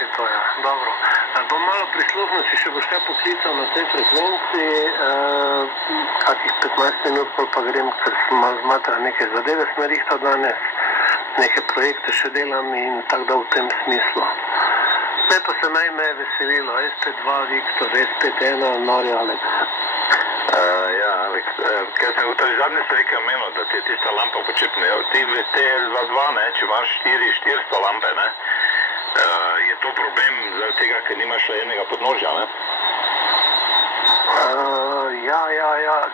je to, ja. Dobro. Bom malo prisluhnil, če še boš kaj poklical na tej frekvenciji, kakih 15 minut, pa grem, ker sem malo zmatran neke zadeve smerihtal danes, neke projekte še delam in tako da v tem smislu. Me pa se najme veselilo, SP2, Viktor, SP1, Nori, Aleks. Ja, Aleks, kaj sem v zadnje se rekel menil, da ti je tista lampa počepne. Ti L22, ne, če imaš 400 lampe, ne, je to problem zaradi tega, ker nimaš le enega podnožja, ne? Ja,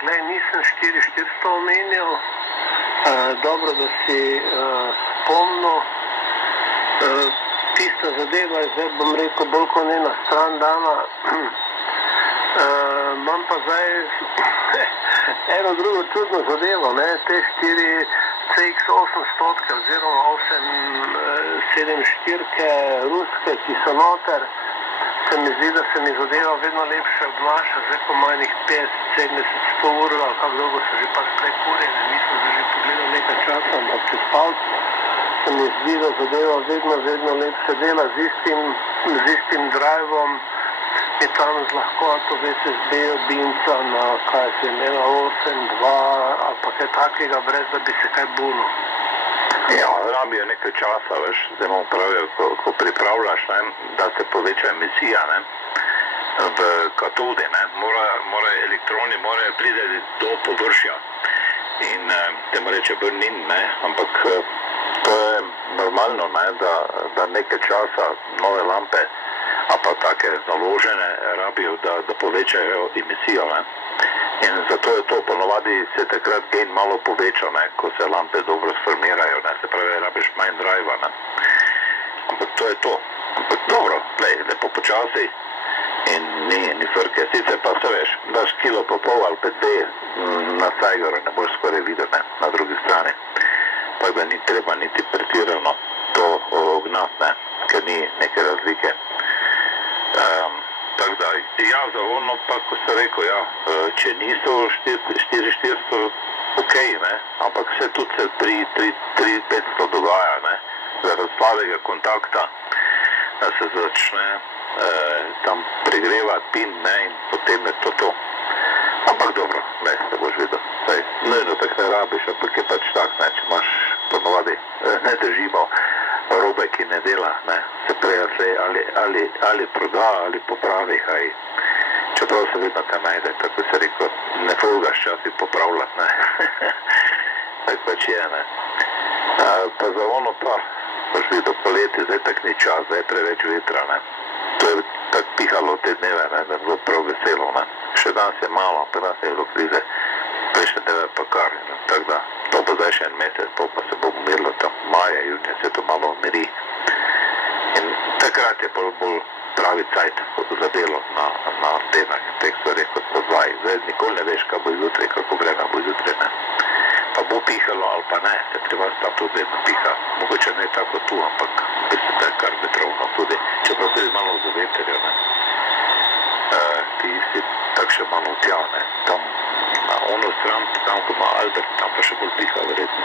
glej, nisem 400 omenil, dobro, da si spomnil. Tista zadeva je zdaj, bom rekel, bolj kot ena stran dana. Imam pa zdaj eno drugo čudno zadevo, ne, te 4 CX800 oziroma 874 ruske, ki so noter, se mi zdi, da se mi zadeva vedno lepše obnaša, zdaj po manjih 50-70-100 ur, ali kako dolgo se že pač prej kurje, nisem že pogledal nekaj časa, ampak čez palce se mi zdi, da zadeva vedno lepše dela z istim drivom, je tam z lahkoto VSSB obinca na, kaj se je, 1.8.2 ali pa kaj takega, brez da bi se kaj bunil. Ja, rabijo nekaj časa, veš, zdaj mu pravijo, ko pripravljaš, ne, da se poveča emisija, ne, v katodi, ne, elektroni morajo priti do površja in temu reče burn-in, ne, ampak to je normalno, ne, da nekaj časa nove lampe a pa take naložene rabijo, da povečajo emisijo, ne. In zato je to, ponovadi se takrat gen malo poveča, ne, ko se lampe dobro sformirajo, ne, se pravi, rabiš manj driva, ne. Ampak to je to. Ampak dobro, lepo počasi in ni frke. Sicer pa se veš, daš kilo pa pol ali pa 2 na Sajgora, ne boš skoraj videl, ne, na drugi strani. Tako da ni treba niti pretirano to ognati, ne, ker ni neke razlike. Tako da, ja, za ono pa, ko se rekel, ja, če niso 400 ok, ne, ampak vse tudi se pri 3-500 dogaja, ne, zaradi slabega kontakta, da se začne tam pregrevati pin, ne, in potem je to. Ampak dobro, ne, se boš videl, saj, nujno tako ne rabiš, ampak je pač tak, ne, če imaš ponovadi, ne držimo robe, ki ne dela, ne, se prej ali proda, ali popravi, kaj, čeprav se vedno te najde, tako se rekel, ne folgaš časi popravljati, ne, tako pač je, ne. Pa za ono pa, boš videl, poleti, zdaj tak ni čas, zdaj je preveč vetra, ne, to je tako pihalo te dneve, ne, da je bilo prav veselo, ne, še danes je malo, pa danes je bilo krize, prejšnje dneve pa kar, ne, tako da, to pa zdaj še en mesec, pa se bo umirilo tam maja, junija, se to malo umiri. In takrat je bolj pravi cajt za delo na antenah in teh stvari kot podvaj. Zdaj nikoli ne veš, kaj bo izjutraj, kako vreme bo izjutraj, ne. Pa bo pihalo ali pa ne, se pri vas tam tudi vedno piha. Mogoče ne tako tu, ampak mislim, da je kar vetrovno tudi, čeprav tudi malo za veterjo, ne. Ti si tak še malo tja, ne, tam na ono stran, tam ko ima Albert, tam pa še bolj piha verjetno.